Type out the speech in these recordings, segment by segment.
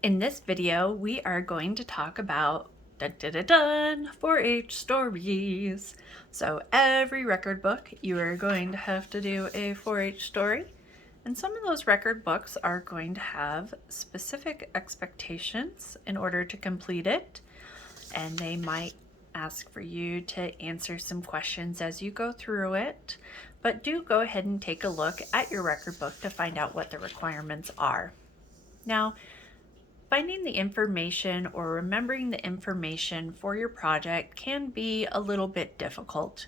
In this video, we are going to talk about 4-H stories. So every record book, you are going to have to do a 4-H story. And some of those record books are going to have specific expectations in order to complete it. And they might ask for you to answer some questions as you go through it. But do go ahead and take a look at your record book to find out what the requirements are. Now, finding the information or remembering the information for your project can be a little bit difficult.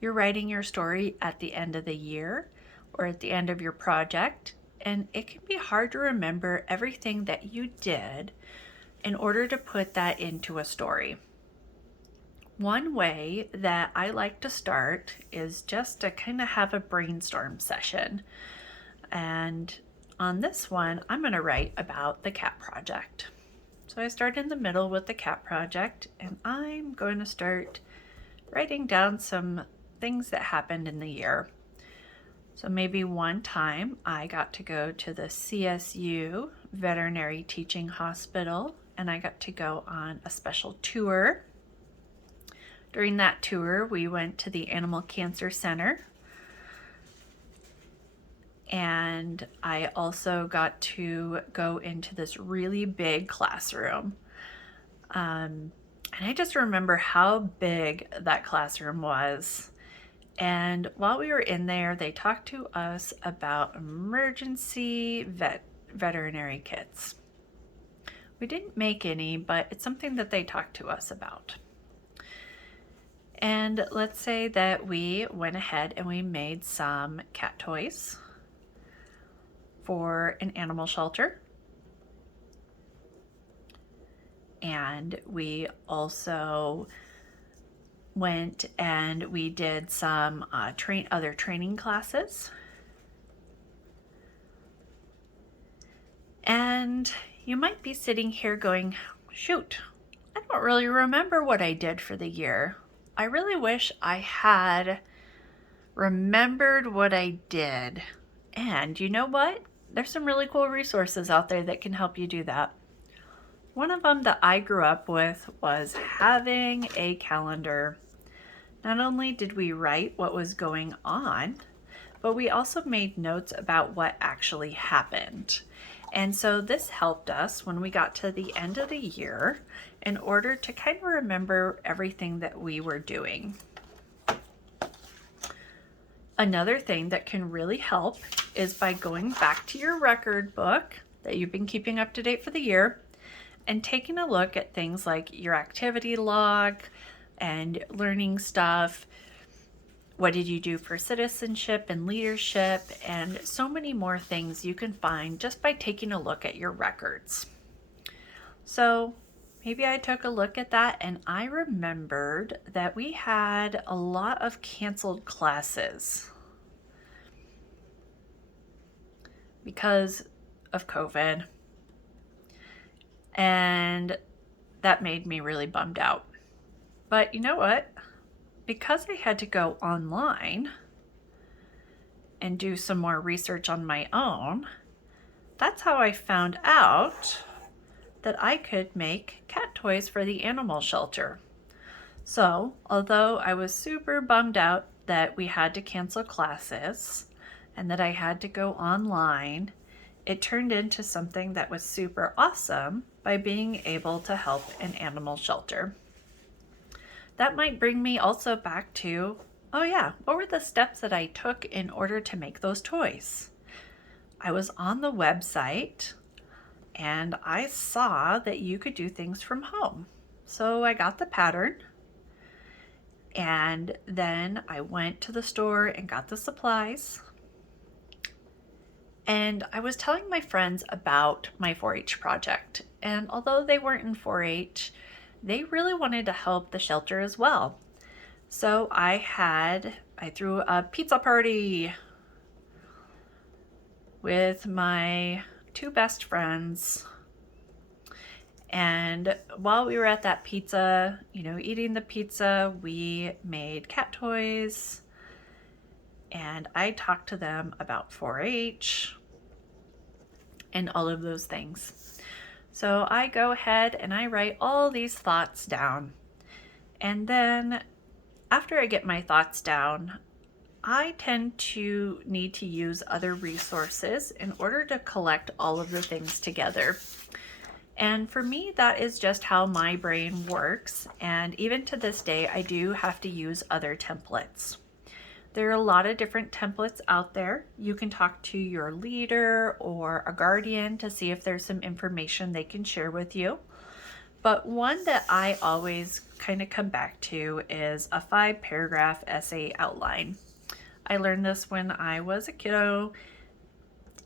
You're writing your story at the end of the year or at the end of your project, and it can be hard to remember everything that you did in order to put that into a story. One way that I like to start is just to kind of have a brainstorm session. And on this one, I'm going to write about the cat project. So I start in the middle with the cat project, and I'm going to start writing down some things that happened in the year. So maybe one time I got to go to the CSU Veterinary Teaching Hospital, and I got to go on a special tour. During that tour, we went to the Animal Cancer Center, and I also got to go into this really big classroom. And I just remember how big that classroom was. And while we were in there, they talked to us about emergency veterinary kits. We didn't make any, but it's something that they talked to us about. And let's say that we went ahead and we made some cat toys for an animal shelter. And we also went and we did some other training classes. And you might be sitting here going, shoot, I don't really remember what I did for the year. I really wish I had remembered what I did. And you know what? There's some really cool resources out there that can help you do that. One of them that I grew up with was having a calendar. Not only did we write what was going on, but we also made notes about what actually happened. And so this helped us when we got to the end of the year in order to kind of remember everything that we were doing. Another thing that can really help is by going back to your record book that you've been keeping up to date for the year and taking a look at things like your activity log and learning stuff. What did you do for citizenship and leadership? And so many more things you can find just by taking a look at your records. So maybe I took a look at that and I remembered that we had a lot of canceled classes because of COVID. And that made me really bummed out. But you know what? Because I had to go online and do some more research on my own, that's how I found out that I could make cat toys for the animal shelter. So, although I was super bummed out that we had to cancel classes and that I had to go online, it turned into something that was super awesome by being able to help an animal shelter. That might bring me also back to, oh yeah, what were the steps that I took in order to make those toys? I was on the website and I saw that you could do things from home. So I got the pattern and then I went to the store and got the supplies. And I was telling my friends about my 4-H project. And although they weren't in 4-H, they really wanted to help the shelter as well. So I threw a pizza party with my two best friends. And while we were at that pizza, eating the pizza, we made cat toys. And I talked to them about 4-H and all of those things. So I go ahead and I write all these thoughts down. And then after I get my thoughts down, I tend to need to use other resources in order to collect all of the things together. And for me, that is just how my brain works. And even to this day, I do have to use other templates. There are a lot of different templates out there. You can talk to your leader or a guardian to see if there's some information they can share with you. But one that I always kind of come back to is a 5-paragraph essay outline. I learned this when I was a kiddo,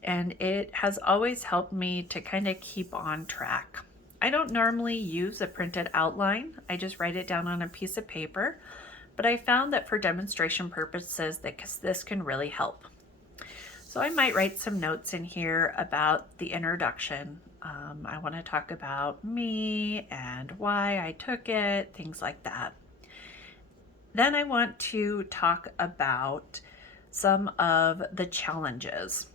and it has always helped me to kind of keep on track. I don't normally use a printed outline. I just write it down on a piece of paper, but I found that for demonstration purposes that this can really help. So I might write some notes in here about the introduction. I want to talk about me and why I took it, things like that. Then I want to talk about some of the challenges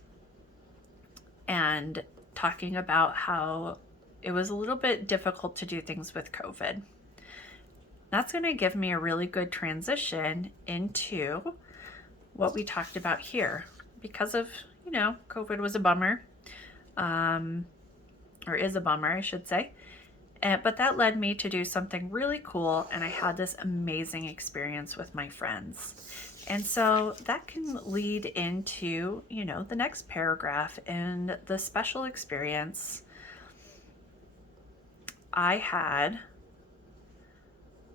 and talking about how it was a little bit difficult to do things with COVID. That's going to give me a really good transition into what we talked about here. Because of, COVID was a bummer, or is a bummer, I should say. But that led me to do something really cool, and I had this amazing experience with my friends. And so that can lead into, the next paragraph and the special experience I had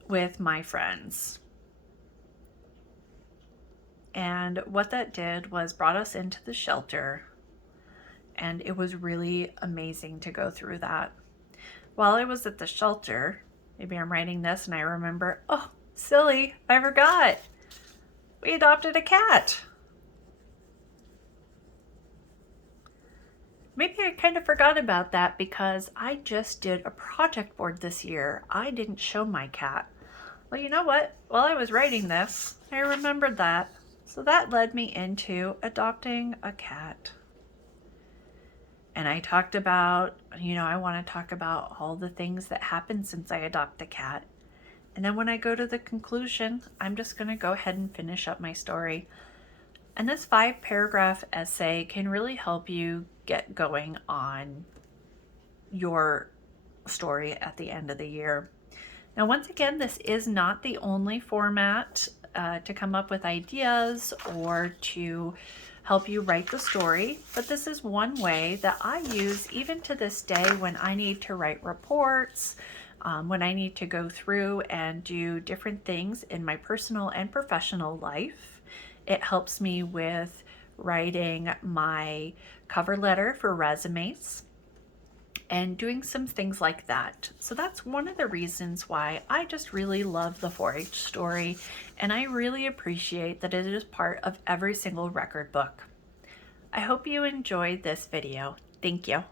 with my friends. And what that did was brought us into the shelter, and it was really amazing to go through that. While I was at the shelter, maybe I'm writing this and I remember, oh, silly, I forgot. We adopted a cat. Maybe I kind of forgot about that because I just did a project board this year. I didn't show my cat. Well, you know what? While I was writing this, I remembered that. So that led me into adopting a cat. And I talked about, I want to talk about all the things that happened since I adopted a cat. And then when I go to the conclusion, I'm just going to go ahead and finish up my story. And this 5-paragraph essay can really help you get going on your story at the end of the year. Now, once again, this is not the only format to come up with ideas or to help you write the story, but this is one way that I use even to this day when I need to write reports, when I need to go through and do different things in my personal and professional life. It helps me with writing my cover letter for resumes and doing some things like that. So that's one of the reasons why I just really love the 4-H story, and I really appreciate that it is part of every single record book. I hope you enjoyed this video. Thank you.